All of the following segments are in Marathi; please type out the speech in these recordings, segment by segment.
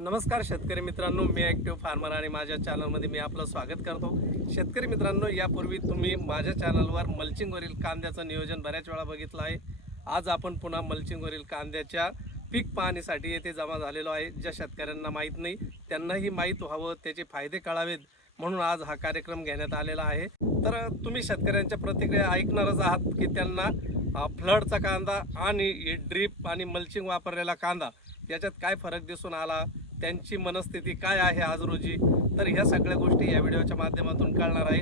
नमस्कार शेतकरी मित्रांनो मी ॲक्टिव्ह फार्मर आणि माझ्या चॅनलमध्ये मी आपलं स्वागत करतो. शेतकरी मित्रांनो यापूर्वी तुम्ही माझ्या चॅनलवर मल्चिंगवरील कांद्याचं नियोजन बऱ्याच वेळा बघितलं आहे. आज आपण पुन्हा मल्चिंगवरील कांद्याच्या पीक पाहणीसाठी येथे जमा झालेलो आहे. ज्या शेतकऱ्यांना माहीत नाही त्यांनाही माहीत व्हावं त्याचे फायदे कळावेत म्हणून आज हा कार्यक्रम घेण्यात आलेला आहे. तर तुम्ही शेतकऱ्यांच्या प्रतिक्रिया ऐकणारच आहात की त्यांना फ्लडचा कांदा आणि ड्रीप आणि मल्चिंग वापरलेला कांदा याच्यात काय फरक दिसून आला? त्यांची मनस्थिती काय आहे आज रोजी? तर ह्या सगळ्या गोष्टी या व्हिडिओच्या माध्यमातून कळणार आहे.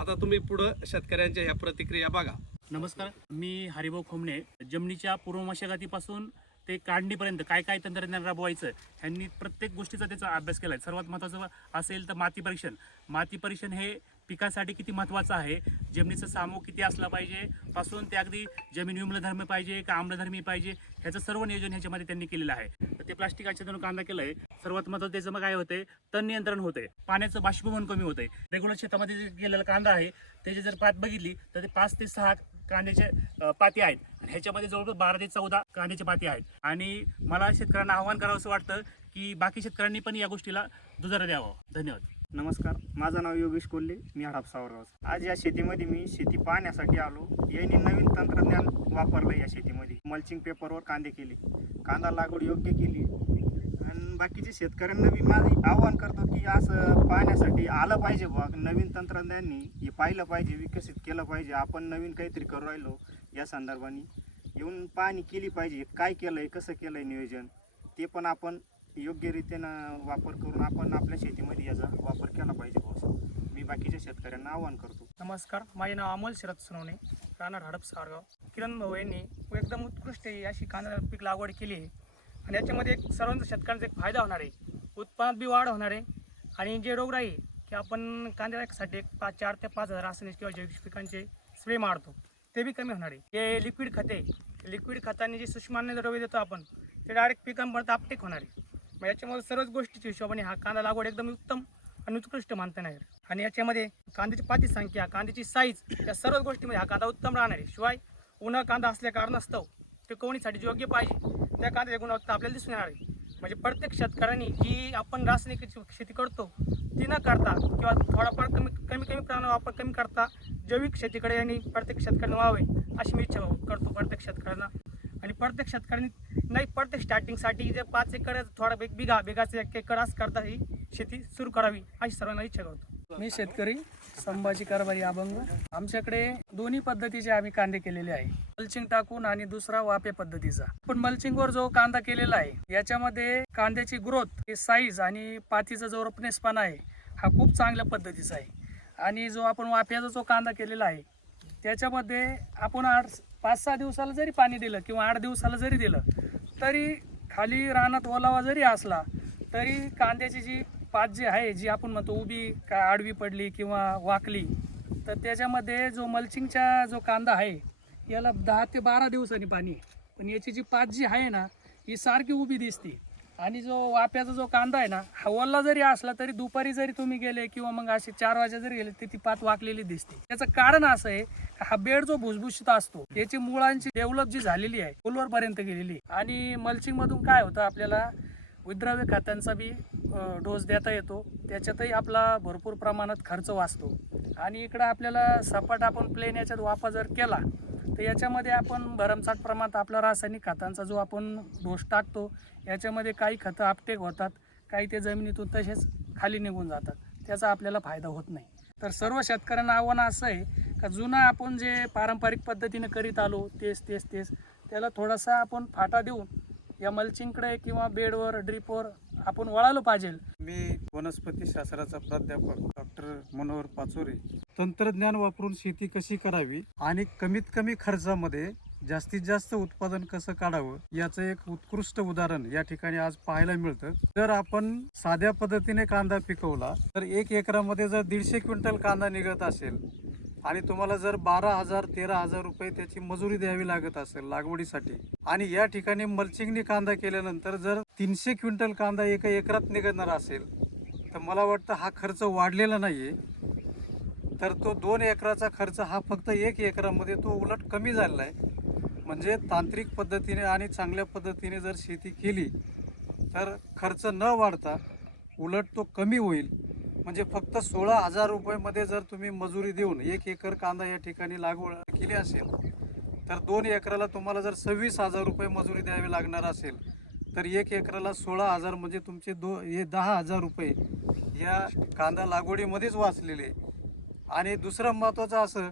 आता तुम्ही पुढं शेतकऱ्यांच्या ह्या प्रतिक्रिया बघा. नमस्कार मी हरिभाऊ खोमणे. जमिनीच्या पूर्व मशागतीपासून ते काढणीपर्यंत काय काय तंत्रज्ञान राबवायचं ह्यांनी प्रत्येक गोष्टीचा त्याचा अभ्यास केला आहे सर्वात महत्त्वाचं असेल तर माती परीक्षण. माती परीक्षण हे पिकासाठी किती महत्त्वाचं आहे? जमिनीचं सामो किती असला पाहिजे? पासून ते अगदी जमीन विम्लधर्म पाहिजे का आम्लधर्मी पाहिजे? ह्याचं सर्व नियोजन ह्याच्यामध्ये त्यांनी केलेलं आहे. तर ते प्लास्टिक आच्छादन कांदा केलंय. सर्वात महत्त्वाचं त्याचं मग काय होते तण नियंत्रण होते पाण्याचं बाष्पीभवन कमी होते रेग्युलर शेतामध्ये जे केलेलं कांदा आहे त्याची जर पात बघितली तर ते पाच ते सहा कांद्याचे पाती आहेत. आणि ह्याच्यामध्ये जवळपास बारा ते चौदा कांद्याचे पाती आहेत. आणि मला शेतकऱ्यांना आव्हान करावं असं वाटतं की बाकी शेतकऱ्यांनी पण या गोष्टीला दुजारा द्यावं. धन्यवाद. नमस्कार माझं नाव योगेश कोल्हे मी हडाप सावरगाव. आज या शेतीमध्ये मी शेती पाहण्यासाठी आलो. यांनी नवीन तंत्रज्ञान वापरलं या शेतीमध्ये. मल्चिंग पेपरवर कांदे केले. कांदा लागवड योग्य केली. आणि बाकीचे शेतकऱ्यांना मी माझं आव्हान करतो की असं पाहण्यासाठी आलं पाहिजे बुवा. नवीन तंत्रज्ञाननी हे पाहिलं पाहिजे विकसित केलं पाहिजे. आपण नवीन काहीतरी करू राहिलो या संदर्भाने. येऊन पाहणी केली पाहिजे. काय केलं आहे कसं केलं आहे नियोजन? ते पण आपण योग्य रीतीनं वापर करून आपण आपल्या शेतीमध्ये याचा वापर केला पाहिजे बॉस मी बाकीच्या शेतकऱ्यांना आवाहन करतो. नमस्कार माझे नाव अमोल शरद सोनवणे राहणार हडप सारगाव किरण भाऊ यांनी एकदम उत्कृष्ट अशी कांदा पीक लागवड केली आहे. आणि याच्यामध्ये एक सर्वांचा शेतकऱ्यांचा एक फायदा होणार आहे. उत्पन्नात बी वाढ होणार आहे. आणि जे रोगराई आहे, की आपण कांद्यासाठी एक पाच चार ते पाच हजार रासायनिक किंवा जैविक पिकांचे स्प्रे मारतो ते बी कमी होणार आहे. हे लिक्विड खते लिक्विड खताने जे सूक्ष्मान्य द्रव्य देतो आपण ते डायरेक्ट पिकांपर्यंत आपटेक होणार आहे. मग याच्यामध्ये सर्वच गोष्टीच्या हिशोबाने हा कांदा लागवड एकदम उत्तम आणि उत्कृष्ट मानता येणार. आणि याच्यामध्ये कांद्याची पाती संख्या कांद्याची साईज या सर्वच गोष्टीमध्ये हा कांदा उत्तम राहणार आहे. शिवाय उन्हा कांदा असल्या कारणास्तव ते योग्य पाहिजे त्या कांद्याची गुणवत्ता आपल्याला दिसून येणार आहे. म्हणजे प्रत्येक शेतकऱ्यांनी जी आपण रासायनिक शेती करतो ती न करता किंवा थोडाफार कमी कमी कमी प्रमाणात वापर कमी करता जैविक शेतीकडे यांनी प्रत्येक शेतकऱ्यांना व्हावे अशी मी इच्छा करतो प्रत्येक शेतकऱ्यांना. आणि प्रत्येक शेतकऱ्यांनी नाही प्रत्येक स्टार्टिंगसाठी जे पाच एकर थोडा एक बिघा बिघाचं एक एकर असं करता ही शेती सुरू करावी अशी सर्वांना इच्छा करतो. मी शेतकरी संभाजी कारभारी अभंग. आमच्याकडे दोन्ही पद्धतीचे आम्ही कांदे केलेले आहे. मल्चिंग टाकून आणि दुसरा वापे पद्धतीचा. पण मल्चिंगवर जो कांदा केलेला आहे याच्यामध्ये कांद्याची ग्रोथ साईज आणि पातीचा जो रपनेसपणा आहे हा खूप चांगल्या पद्धतीचा आहे. आणि जो आपण वाफ्याचा जो कांदा केलेला आहे त्याच्यामध्ये आपण आठ पाच सहा दिवसाला जरी पाणी दिलं किंवा आठ दिवसाला जरी दिलं तरी खाली रानात ओलावा जरी असला तरी कांद्याची जी पात जी आहे जी आपण म्हणतो उभी का आडवी पडली किंवा वाकली तर त्याच्यामध्ये जो मल्चिंगचा जो कांदा आहे याला दहा ते बारा दिवसांनी पाणी पण याची जी पात जी आहे ना ही सारखी उभी दिसते. आणि जो वाप्याचा जो कांदा आहे ना हा ओला जरी असला तरी दुपारी जरी तुम्ही गेले किंवा मग असे चार वाजे जरी गेले तर ती पात वाकलेली दिसते. त्याचं कारण असं आहे हा बेड जो भुसभुशीत असतो याची मुळांची डेव्हलप जी झालेली आहे खोलवर पर्यंत गेलेली आणि मल्चिंग मधून काय होतं आपल्याला विद्राव्य खतांचा बी डोस देता येतो. त्याच्यातही आपला भरपूर प्रमाणात खर्च वाचतो. आणि इकडं आपल्याला सपाट आपण प्लेन याच्यात वापर जर केला तर याच्यामध्ये आपण भरमसाठ प्रमाणात आपला रासायनिक खतांचा जो आपण डोस टाकतो याच्यामध्ये काही खतं आपटेक होतात काही ते जमिनीतून तसेच खाली निघून जातात. त्याचा आपल्याला फायदा होत नाही. तर सर्व शेतकऱ्यांना आव्हान असं आहे का जुनं आपण जे पारंपरिक पद्धतीने करीत आलो तेच तेच तेच त्याला थोडासा आपण फाटा देऊन या मल्चिंगकडे किंवा बेडवर ड्रीपवर आपण वळालो पाहिजे. मी वनस्पती शास्त्राचा प्राध्यापक डॉक्टर मनोहर पाचोरे तंत्रज्ञान वापरून शेती कशी करावी आणि कमीत कमी खर्चामध्ये जास्तीत जास्त उत्पादन कसं काढावं याचं एक उत्कृष्ट उदाहरण या ठिकाणी आज पाहायला मिळतं. जर आपण साध्या पद्धतीने कांदा पिकवला तर एक एकरामध्ये जर दीडशे क्विंटल कांदा निघत असेल आणि तुम्हाला जर बारा हजार तेरा हजार रुपये त्याची मजुरी द्यावी लागत असेल लागवडीसाठी आणि या ठिकाणी मल्चिंगने कांदा केल्यानंतर जर तीनशे क्विंटल कांदा एका एकरात निघणार असेल तर मला वाटतं हा खर्च वाढलेला नाहीये. तर तो दोन एकराचा खर्च हा फक्त एक एकरामध्ये तो उलट कमी झालेला आहे. म्हणजे तांत्रिक पद्धतीने आणि चांगल्या पद्धतीने जर शेती केली तर खर्च न वाढता उलट तो कमी होईल. म्हणजे फक्त सोळा हजार रुपयेमध्ये जर तुम्ही मजुरी देऊन एक एकर कांदा या ठिकाणी लागवड केली असेल तर दोन एकराला तुम्हाला जर सव्वीस हजार रुपये मजुरी द्यावी लागणार असेल तर एक एकराला सोळा हजार म्हणजे तुमचे दो हे दहा हजार रुपये या कांदा लागवडीमध्येच वाचलेले आणि दुसरं महत्त्वाचं असं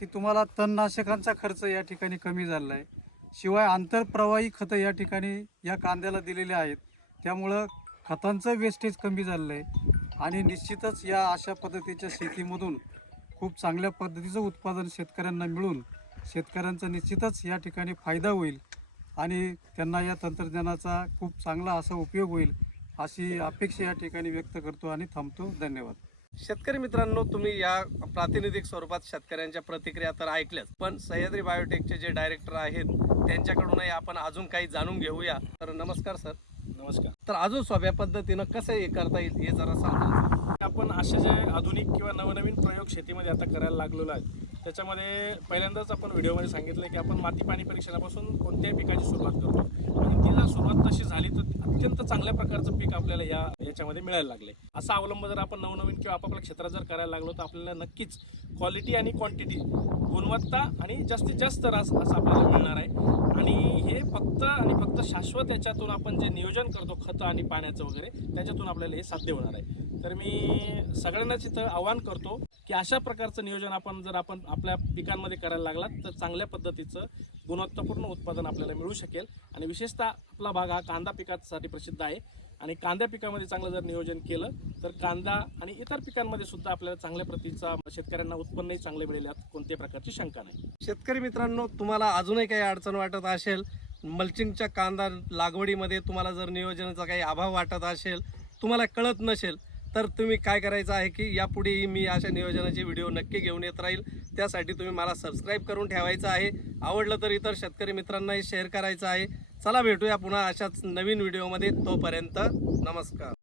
की तुम्हाला तणनाशकांचा खर्च या ठिकाणी कमी झालेला आहे शिवाय आंतरप्रवाही खतं या ठिकाणी या कांद्याला दिलेले आहेत. त्यामुळं खतांचं वेस्टेज कमी झालेलं आहे आणि निश्चितच या अशा पद्धतीच्या शेतीमधून खूप चांगल्या पद्धतीचं उत्पादन शेतकऱ्यांना मिळून शेतकऱ्यांचा निश्चितच या ठिकाणी फायदा होईल आणि त्यांना या तंत्रज्ञानाचा खूप चांगला असा उपयोग होईल अशी अपेक्षा या ठिकाणी व्यक्त करतो आणि थांबतो. धन्यवाद. शेतकरी मित्रांनो तुम्ही या प्रातिनिधिक स्वरूपात शेतकऱ्यांच्या प्रतिक्रिया तर ऐकल्याच पण सह्याद्री बायोटेकचे जे डायरेक्टर आहेत त्यांच्याकडूनही आपण अजून काही जाणून घेऊया. तर नमस्कार सर. नमस्कार. तर अजून सोप्या पद्धतीनं कसं हे करता येईल हे जरा सांगा आपण असे जे आधुनिक किंवा नवनवीन प्रयोग शेतीमध्ये आता करायला लागलेलो आहे त्याच्यामध्ये पहिल्यांदाच आपण व्हिडिओमध्ये सांगितलं की आपण माती पाणी परीक्षणापासून कोणत्याही पिकाची सुरुवात करतो. आणि ती जर सुरुवात तशी झाली तर अत्यंत चांगल्या प्रकारचं पीक आपल्याला या याच्यामध्ये मिळायला लागले. असा अवलंब जर आपण नवनवीन किंवा आपापल्या क्षेत्रात जर करायला लागलो तर आपल्याला नक्कीच क्वालिटी आणि क्वांटिटी गुणवत्ता आणि जास्तीत जास्त रास असं आपल्याला मिळणार आहे. आणि हे फक्त आणि फक्त शाश्वत याच्यातून आपण जे नियोजन करतो खतं आणि पाण्याचं वगैरे त्याच्यातून आपल्याला हे साध्य होणार आहे. तर मी सगळ्यांनाच इथं आवाहन करतो की अशा प्रकारचं नियोजन आपण जर आपण आपल्या पिकांमध्ये करायला लागलात तर चांगल्या पद्धतीचं गुणवत्तापूर्ण उत्पादन आपल्याला मिळू शकेल. आणि विशेषतः आपला भाग हा कांदा पिकासाठी प्रसिद्ध आहे. आणि कांद्या पिकामध्ये चांगलं जर नियोजन केलं तर कांदा आणि इतर पिकांमध्ये सुद्धा आपल्याला चांगल्या प्रतीचा शेतकऱ्यांना उत्पन्नही चांगले मिळेल यात कोणत्याही प्रकारची शंका नाही. शेतकरी मित्रांनो तुम्हाला अजूनही काही अडचण वाटत असेल मल्चिंगच्या कांदा लागवडीमध्ये तुम्हाला जर नियोजनाचा काही अभाव वाटत असेल तुम्हाला कळत नसेल तर तुम्ही काय करायचं आहे की यापुढेही मी अशा नियोजनाचे व्हिडिओ नक्की घेऊन येत राहील. त्यासाठी तुम्ही मला सबस्क्राईब करून ठेवायचं आहे. आवडलं तर इतर शेतकरी मित्रांनाही शेअर करायचं आहे. चला भेटूया पुन्हा अशाच नवीन व्हिडिओमध्ये तोपर्यंत नमस्कार.